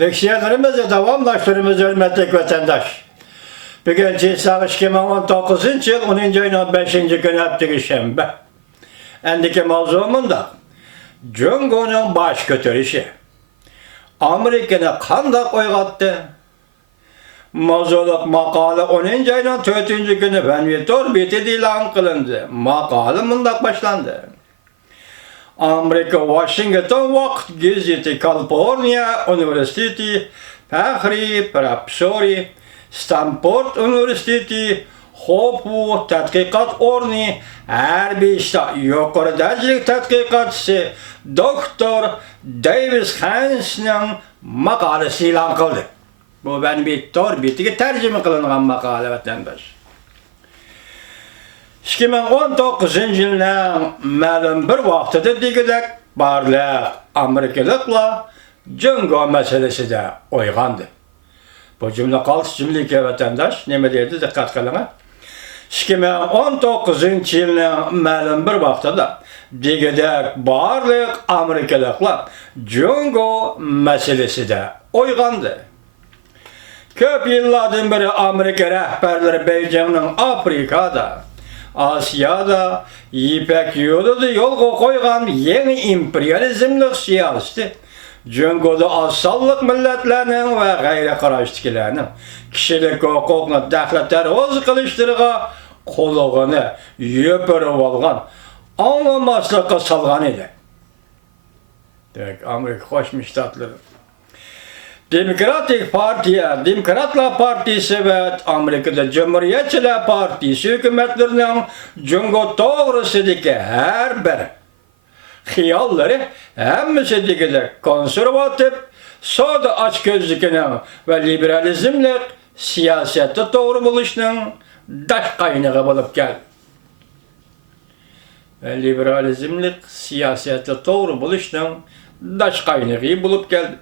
Leksiyalarımızı davamlaştırımız hürmetli vatandaş. Bugün Cisaq 2019 yıl 10. ayının 5. günü hafta şembe. Endiki mavzumunda Cungo'nun baş götürüşü. Amerika'nı kandak oygattı. Mavzuluk makale 10. ayının 4. günü Venvitor biti ilan kılındı. Makale mundak başlandı. Amerika Washington Vakt Gazeti California Üniversitesi Fahri Profesörü Stanford Üniversitesi Hopu Tadqiqat Orni Erbişta yukarı derecelik tadqiqatçısı Doktor Davis Hans'ın makalesi ilan kıldı. Bu ben bitigi tercüme kılınan makale vatandaş. 2019 yılının məlum bir vaxtıda digidək barlıq Amerikalıqla Cungo meselesi de oyğandı. Bu cümle qalış cümle ki vatandaş, ne deyirdi, dikkat qılın. 2019 yılının məlum bir vaxtıda digidək barlıq Amerikalıqla Cungo meselesi de oyğandı. Köp yıllardan beri Amerika rəhbərləri Beycan'ın Afrika'da, Asya'da, İpek yolu'da yol koygan yeni imperializmlik siyaseti, Cungo'da asallık milletlerinin ve gayri karıştıkilerinin kişilik hukukunu dəxletəroz kılıştırığa koluğunu yöpürüp olgan, anlamaslıkı salgan idi. Demek Amerika hoş müştatları. Demokratlar Partisi ve Amerika'da Cumhuriyetçiler Partisi hükümetlerinin Cungo doğrusideki her bir hiyalları hemmisideki konservatif, soda açgözlükünün ve liberalizmlik siyasette doğru buluşunun daş kaynağı bulup geldi. Ve liberalizmlik siyasette doğru buluşunun daş kaynağı bulup geldi.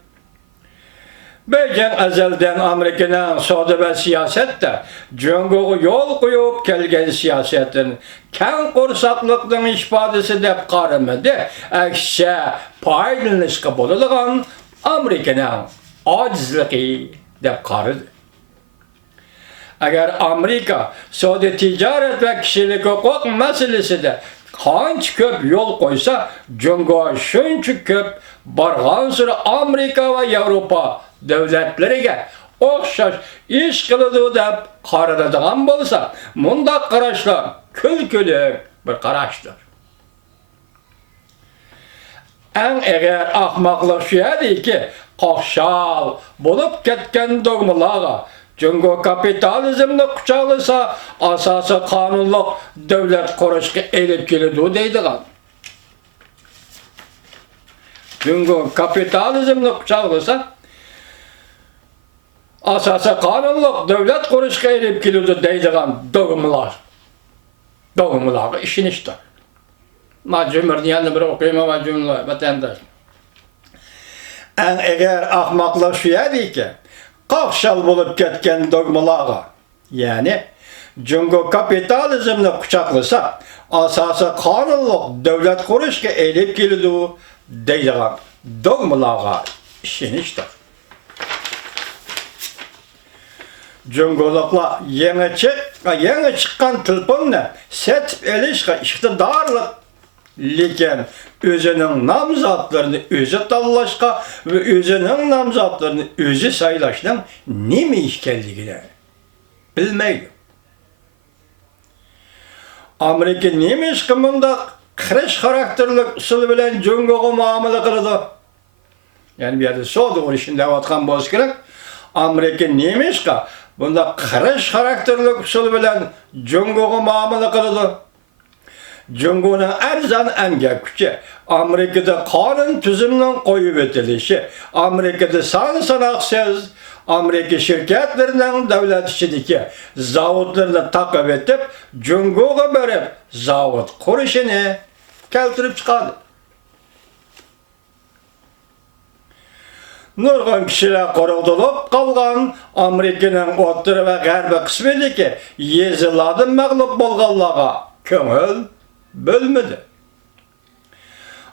Beycan ezelden Amerika'nın soda ve siyasette Cungo'ya yol koyup kelgen siyasetin kən korsaklıkların ifadesi de qaramadı. Ekşe paylanışqa bolulğan Amerika'nın acizliği de qarıdı. Eğer Amerika soda ticaret ve kişilik hukuk meselesi de qanç köp yol koysa Cungo şunçuk köp barğan sıra Amerika ve Avrupa devletleriga o'xshash ish qiladi deb qaraladigan bo'lsa, mundaq qarashlar kulkuli bir qarashdir. Eng eğer ahmoqlik shu ediki, qoqshal bo'lib ketgan dogmalarga Cungo kapitalizmni quchoqlasa, asosiy qonunliq davlat qurishga elib keladi deydigan. Cungo kapitalizmni quchoqlasa, asası kanunluq devlet kuruşqa elib keludi deydigan dogmalar işinişdir. Macumurni yana bir okuyma macumlar vatandaş. En eğer ahmaklar şu ediki, qaqshal bulup ketken dogmalarga, yani Cungo kapitalizmni quchoqlasa, asası kanunluq devlet kuruşqa elib keludi deydigan dogmalarga işinişdir. Cungo'lukla yeni çıkan tılpınla setip elişka iktidarlık liken özünün namzatlarını özü tallaşka ve özünün namzatlarını özü saylaştan nemi işkelliğine bilmeydi. Amerika nemi işkımında kırış karakterlik usul bilen Cungo'ya muamele kırdı. Yani bir yerde soğudu o işin devatkan boz gerek. Amerika nemi işka bunda kırış karakterlik usul bilen Cungo'ya muamele kıldı. Cungo'nun erzan emgek gücü, Amerika'da kanun tüzümünün koyup etilişi, Amerika'da sanaksız, Amerika şirketlerinin devlet içindeki zavutlarını takip edip, Cungo'ya verip zavut kuruşunu keltirip çıkardı. Nurgun kişiler korudulup kalgan Amerika'nın otları ve gərbi kısmındaki yeziladın məğlub bolğanlığa köngül bölmedi.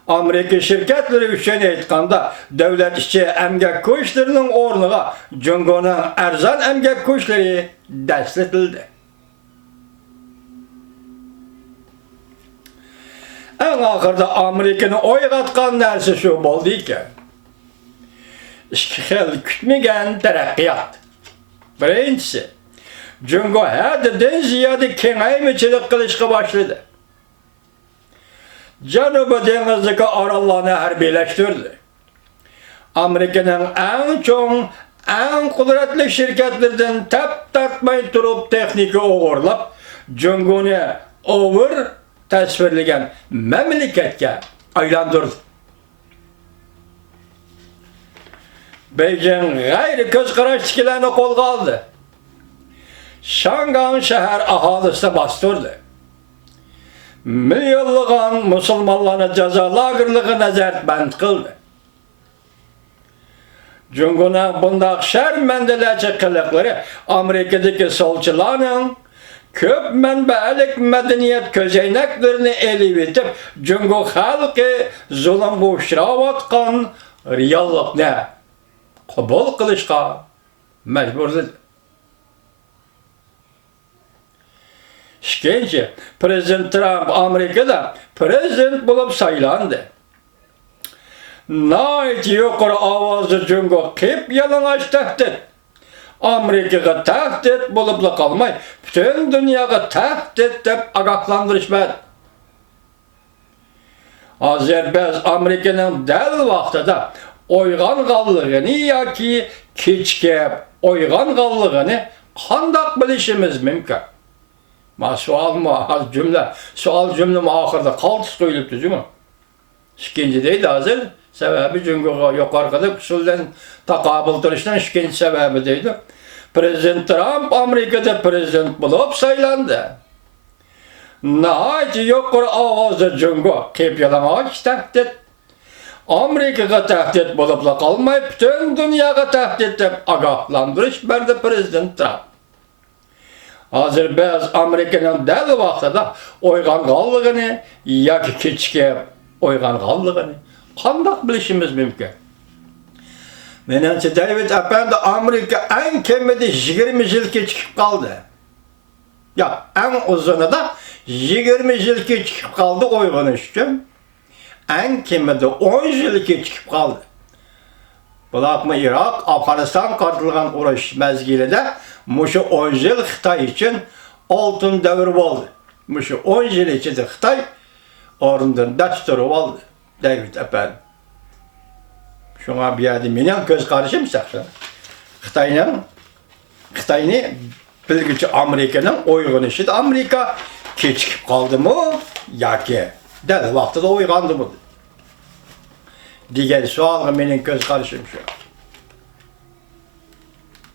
Amerika şirketleri üçün aytkanda devlet içi emgek koşlarının ornuğa Jungo'nun erzan emgek koşları desletildi. En ahırda Amerika'nın oygatkan nersi şu boldu ki, iki xil kütmegen terakkiyat. Birincisi, Jungo hadden ziyade kengaymiçilik kılışka başladı. Janubi dengizdeki aralarını harbiyleştirdi. Amerika'nın en çoğun, en kudretli şirketlerden tep tartmay turup tekniki oğurlap, Jungo'nu over tasvirlegen memleketke aylandırdı. Beijing gayri köz karaştikilerini kolga aldı. Şangay şehir ahalisi bastırdı. Milyonluğun Müslümanlarını ceza lagırlığı nezarətband kıldı. Jungo'nun bundaq şermendeleçi kılıkları Amerika'daki solçularının köp menbelik medeniyet közeyneklerini elivitip Jungo halkı zulüm boşravatkan reallık ne? Kabul kılışka mecburdur. İkinci, Prezident Trump Amerika'da prezident bulup saylandı. Nait yukarı avazı Jungo kip yalıngaç tehdit. Amerika'ya tehdit bulup da kalmay, bütün dünyaya tehdit dep agahlandırışmadı. Azerbaycan Amerika'nın del vaxtıda oygan qallığını ya ki keçkep oygan qallığını qandaq bilişimiz mümkün. Ma sual cümle ahırda kaltı söyleyip değil mi? İkinci değil hazır. Sebebi çünkü yukarıda usulden takabül duruştan ikinci sebebi değil. Prezident Trump Amerika'da prezident bulup saylandı. Nahayet yukarı avazda Jungo kep yalamaç tehdit. Amerika'ya tehdit bulup da kalmayıp bütün dünyaya tehdit edip agahlandırış verdi Prezident Trump. Azerbaycan Amerika'nın del vaxtıda oygan qallığını ya ki keçke oygan qallığını qandaq bilişimiz mümkün. Menimce David Efendi Amerika en kemidi 20 yıl keçikip kaldı. Ya en uzunu da 20 yıl keçikip kaldı oygan üçün. En kemidi 10 yıl keçikip kaldı. Bulaq mı Irak, Afganistan kartılgan uğraş mezgilide muşu 10 yıl Xitay için altın devir oldu. Muşu 10 yıl içinde Xitay orundan desturu oldu. David Efendi. Şuna bir adı menen göz karışım saksan. Xitay'ını bilgici Amerika'nın oyğunuşu da Amerika keçikip kaldı mı ya ki del vaxtıda oyğandı mı? Diğer sualga menen göz karışım şu.